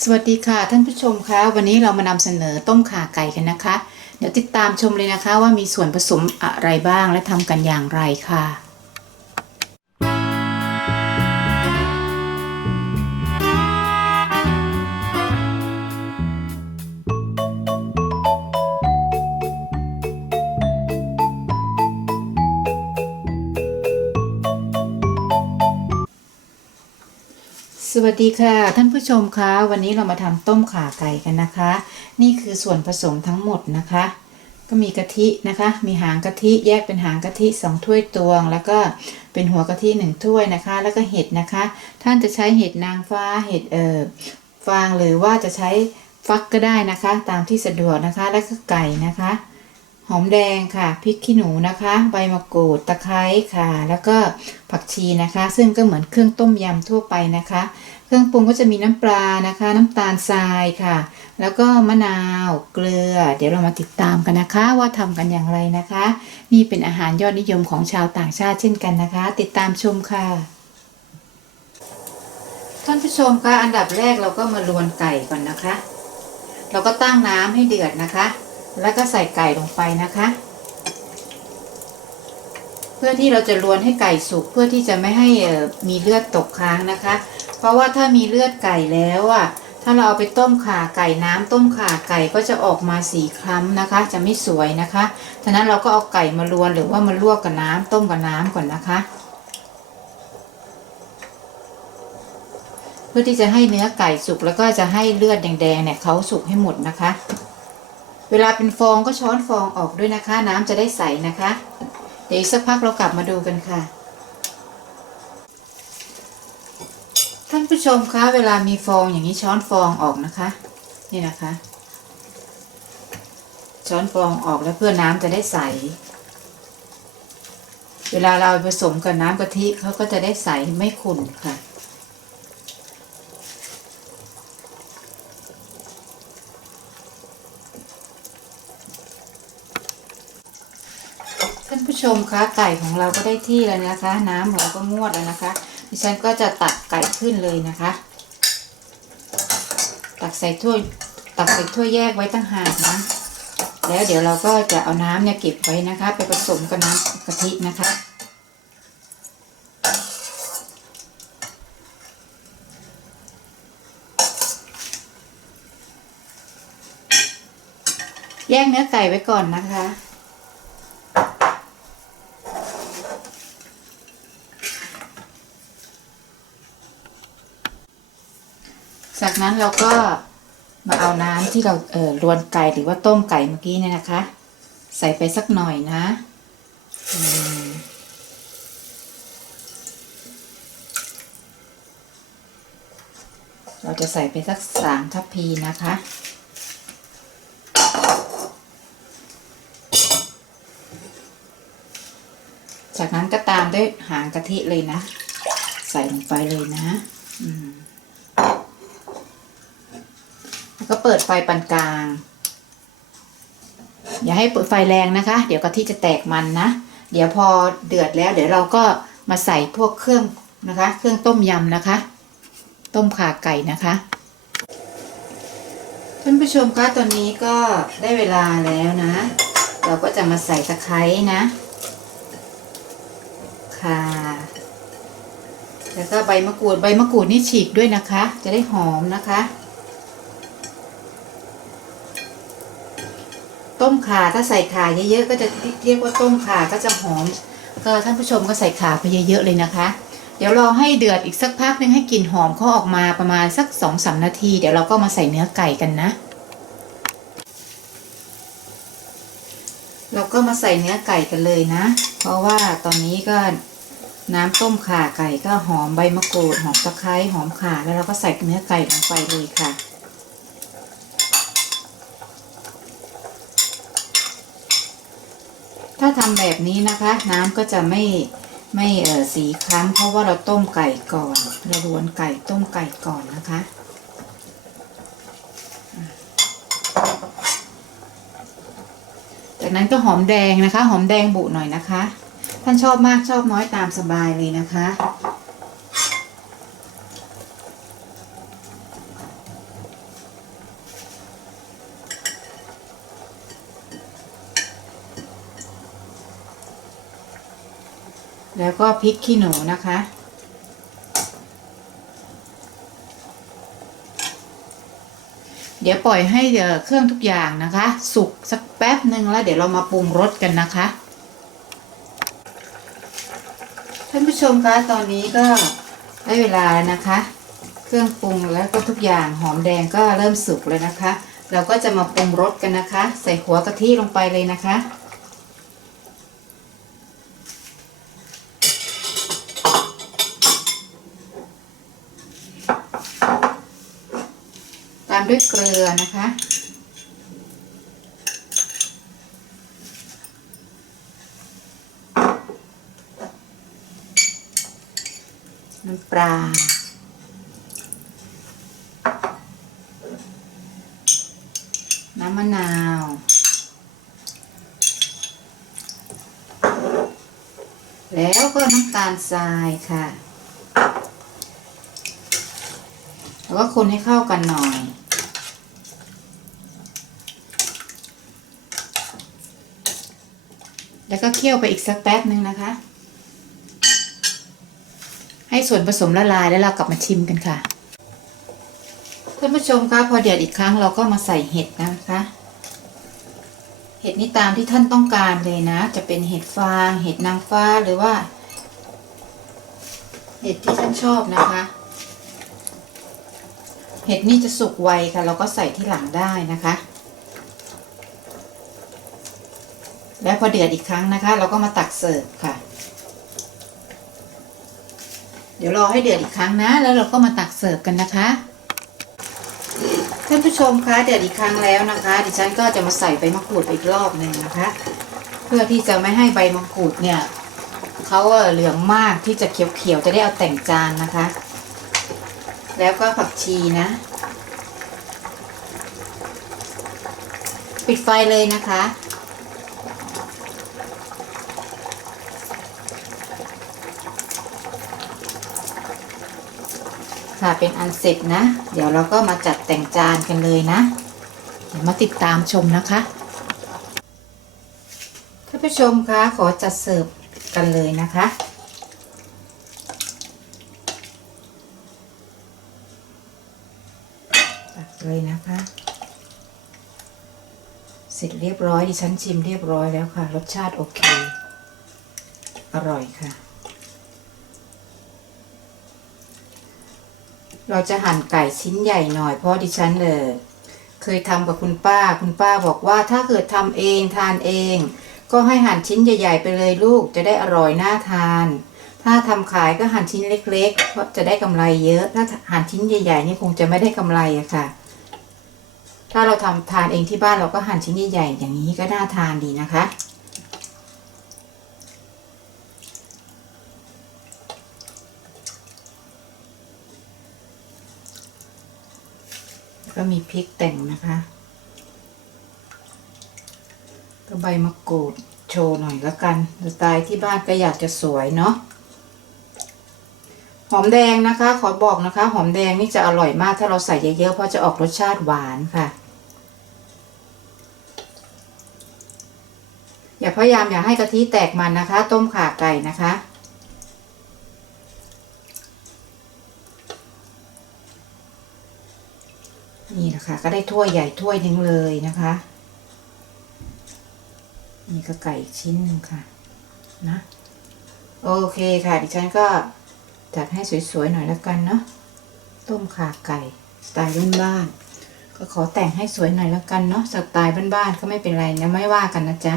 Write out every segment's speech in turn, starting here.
สวัสดีค่ะท่านผู้ชมคะวันนี้เรามานำเสนอต้มข่าไก่กันนะคะ เดี๋ยวติดตามชมเลยนะคะว่ามีส่วนผสมอะไรบ้างและทำกันอย่างไรค่ะ สวัสดีค่ะ ท่านผู้ชมคะวันนี้เรามาทำต้มข่าไก่กันนะคะ นี่คือส่วนผสมทั้งหมดนะคะ ก็มีกะทินะคะ มีหางกะทิแยกเป็นหางกะทิ2ถ้วยตวง แล้วก็เป็นหัวกะทิ1ถ้วยนะคะ แล้วก็เห็ดนะคะ ท่านจะใช้เห็ดนางฟ้าเห็ดเอ่อฟางหรือว่าจะใช้ฟักก็ได้นะคะ ตามที่สะดวกนะคะ แล้วก็ไก่นะคะ อมแดงค่ะพริกขี้หนูนะคะ ใบมะกรูดตะไคร้ค่ะ แล้วก็ผักชีนะคะ ซึ่งก็เหมือนเครื่องต้มยำทั่วไปนะคะ เครื่องปรุงก็จะมีน้ำปลานะคะ น้ำตาลทรายค่ะ แล้วก็มะนาวเกลือ เดี๋ยวเรามาติดตามกันนะคะ ว่าทำกันอย่างไรนะคะ นี่เป็นอาหารยอดนิยมของชาวต่างชาติเช่นกันนะคะ ติดตามชมค่ะท่านผู้ชมคะอันดับแรกเราก็มาลวนไก่ก่อนนะคะ เราก็ตั้งน้ำให้เดือดนะคะ แล้วก็ใส่ไก่ลงไปนะคะ เพื่อที่เราจะลวนให้ไก่สุกเพื่อที่จะไม่ให้มีเลือดตกค้างนะคะ เพราะว่าถ้ามีเลือดไก่แล้วอะถ้าเราเอาไปต้มข่าไก่น้ำต้มข่าไก่ก็จะออกมาสีคล้ำนะคะ จะไม่สวยนะคะฉะนั้นเราก็เอาไก่มาลวนหรือว่ามาลวกกับน้ำต้มกับน้ำก่อนนะคะ เพื่อที่จะให้เนื้อไก่สุกแล้วก็จะให้เลือดแดงๆเนี่ยเขาสุกให้หมดนะคะ เวลาเป็นฟองก็ช้อนฟองออกด้วยนะคะ น้ำจะได้ใสนะคะ เดี๋ยวสักพักเรากลับมาดูกันค่ะ ท่านผู้ชมคะเวลามีฟองอย่างนี้ช้อนฟองออกนะคะ นี่นะคะ ช้อนฟองออกแล้วเพื่อน้ำจะได้ใส เวลาเราผสมกับน้ำกะทิเขาก็จะได้ใสไม่ขุ่นค่ะ ท่านผู้ ชมคะไก่ของเราก็ได้ที่แล้วนะคะ น้ำของเราก็งวดแล้วนะคะ ดิฉันก็จะตักไก่ขึ้นเลยนะคะ ตักใส่ถ้วยตักใส่ถ้วยแยกไว้ตั้งหากนะแล้วเดี๋ยวเราก็จะเอาน้ำเนี่ยเก็บไว้นะคะ ไปผสมกับน้ำกะทินะคะแยกเนื้อไก่ไว้ก่อนนะคะ จากนั้นเราก็มาเอาน้ำที่เราเอ่อรวนไก่หรือว่าต้มไก่เมื่อกี้เนี่ยนะคะ ใส่ไปสักหน่อยนะเราจะใส่ไปสักสามทัพพีนะคะ จากนั้นก็ตามด้วยหางกะทิเลยนะ ใส่ลงไปเลยนะ อืม แล้วก็เปิดไฟปานกลาง อย่าให้เปิดไฟแรงนะคะ เดี๋ยวกะทิจะแตกมันนะ เดี๋ยวพอเดือดแล้ว เดี๋ยวเราก็มาใส่พวกเครื่องนะคะ เครื่องต้มยำนะคะ ต้มข่าไก่นะคะท่านผู้ชมคะตอนนี้ก็ได้เวลาแล้วนะ เราก็จะมาใส่ตะไคร้นะค่ะแล้วก็ใบมะกรูดใบมะกรูดนี่ฉีกด้วยนะคะ จะได้หอมนะคะ ต้มขาถ้าใส่ขาเยอะๆก็จะเรียกว่าต้มขาก็จะหอม ก็ท่านผู้ชมก็ใส่ขาไปเยอะๆเลยนะคะ เดี๋ยวรอให้เดือดอีกสักพักนึงให้กลิ่นหอมเขาออกมาประมาณสักสองสามนาที เดี๋ยวเราก็มาใส่เนื้อไก่กันนะ เราก็มาใส่เนื้อไก่กันเลยนะ เพราะว่าตอนนี้ก็น้ำต้มข่าไก่ก็หอมใบมะกรูดหอมตะไคร้หอมข่าแล้วเราก็ใส่เนื้อไก่ลงไปเลยค่ะ ถ้าทำแบบนี้นะคะ น้ำก็จะไม่ไม่เอ่อสีคล้ำเพราะว่าเราต้มไก่ก่อนเราลวนไก่ต้มไก่ก่อนนะคะจากนั้นก็หอมแดงนะคะ หอมแดงบุหน่อยนะคะ ท่านชอบมากชอบน้อยตามสบายเลยนะคะ แล้วก็พริกขี้หนูนะคะ เดี๋ยวปล่อยให้เดี๋ยวเครื่องทุกอย่างนะคะ สุกสักแป๊บหนึ่งแล้วเดี๋ยวเรามาปรุงรสกันนะคะ ท่านผู้ชมคะตอนนี้ก็ได้เวลาแล้วนะคะ เครื่องปรุงแล้วก็ทุกอย่างหอมแดงก็เริ่มสุกแล้วนะคะ เราก็จะมาปรุงรสกันนะคะ ใส่หัวกะทิลงไปเลยนะคะามด้วยเกลือนะคะ น้ำปลาน้ำมะนาวแล้วก็น้ำตาลทรายค่ะ แล้วก็คนให้เข้ากันหน่อย แล้วก็เคี่ยวไปอีกสักแป๊บนึงนะคะ ให้ส่วนผสมละลายแล้วเรากลับมาชิมกันค่ะท่านผู้ชมคะพอเดือดอีกครั้งเราก็มาใส่เห็ดนะคะ เห็ดนี้ตามที่ท่านต้องการเลยนะ จะเป็นเห็ดฟาง เห็ดนางฟ้าหรือว่า เห็ดที่ท่านชอบนะคะ เห็ดนี่จะสุกไวค่ะ เราก็ใส่ที่หลังได้นะคะ แล้วพอเดือดอีกครั้งนะคะ เราก็มาตักเสิร์ฟค่ะ เดี๋ยวรอให้เดือดอีกครั้งนะ แล้วเราก็มาตักเสิร์ฟกันนะคะท่านผู้ชมคะเดือดอีกครั้งแล้วนะคะ ดิฉันก็จะมาใส่ใบมะกรูดอีกรอบหนึ่งนะคะ เพื่อที่จะไม่ให้ใบมะกรูดเนี่ยเขาเหลืองมากที่จะเขียวๆจะได้เอาแต่งจานนะคะ แล้วก็ผักชีนะ ปิดไฟเลยนะคะ ค่ะเป็นอันเสร็จนะ เดี๋ยวเราก็มาจัดแต่งจานกันเลยนะ เดี๋ยวมาติดตามชมนะคะท่านผู้ชมคะขอจัดเสิร์ฟกันเลยนะคะตักเลยนะคะ เสร็จเรียบร้อยดิฉันชิมเรียบร้อยแล้วค่ะ รสชาติโอเค อร่อยค่ะ เราจะหั่นไก่ชิ้นใหญ่หน่อยเพราะดิฉันเออเคยทำกับคุณป้า คุณป้าบอกว่าถ้าเกิดทำเองทานเอง ก็ให้หั่นชิ้นใหญ่ ๆ ไปเลยลูกจะได้อร่อยน่าทาน ถ้าทำขายก็หั่นชิ้นเล็ก ๆ เพราะจะได้กำไรเยอะ ถ้าหั่นชิ้นใหญ่ ๆ นี่คงจะไม่ได้กำไรอะค่ะ ถ้าเราทำทานเองที่บ้านเราก็หั่นชิ้นใหญ่ๆอย่างนี้ก็น่าทานดีนะคะ ก็มีพริกแต่งนะคะ ก็ใบมะกรูดโชว์หน่อยละกันสไตล์ที่บ้านก็อยากจะสวยเนาะหอมแดงนะคะ ขอบอกนะคะ หอมแดงนี่จะอร่อยมากถ้าเราใส่เยอะๆเพราะจะออกรสชาติหวานค่ะ อย่าพยายามอย่าให้กะทิแตกมันนะคะ ต้มข่าไก่นะคะ นะคะ ก็ได้ถ้วยใหญ่ถ้วยหนึงเลยนะคะ นี่ก็ไก่ชิ้นหนึ่งค่ะ นะโอเคค่ะ ดิฉันก็จัดให้สวยๆหน่อยแล้วกันเนาะต้มขาไก่สไตล์บ้านๆก็ขอแต่งให้สวยหน่อยแล้วกันเนาะสไตล์บ้านๆก็ไม่เป็นไรนะไม่ว่ากันนะจ๊ะ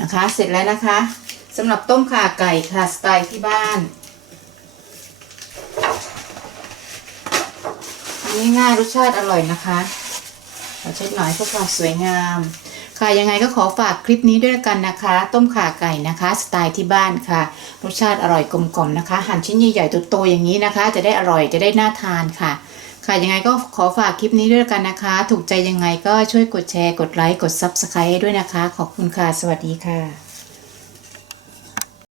นะคะ เสร็จแล้วนะคะสำหรับต้มข่าไก่ค่ะสไตล์ที่บ้านง่ายๆรสชาติอร่อยนะคะขอเช็ดหน่อยเพื่อความสวยงาม ค่ะยังไงก็ขอฝากคลิปนี้ด้วยกันนะคะ ต้มข่าไก่นะคะ สไตล์ที่บ้านค่ะ รสชาติอร่อยกลมกล่อมนะคะ หั่นชิ้นใหญ่ๆโตๆอย่างนี้นะคะ จะได้อร่อยจะได้น่าทานค่ะ ค่ะยังไงก็ขอฝากคลิปนี้ด้วยกันนะคะ ถูกใจยังไงก็ช่วยกดแชร์ กดไลค์ กด Subscribe ให้ด้วยนะคะ ขอบคุณค่ะ สวัสดีค่ะ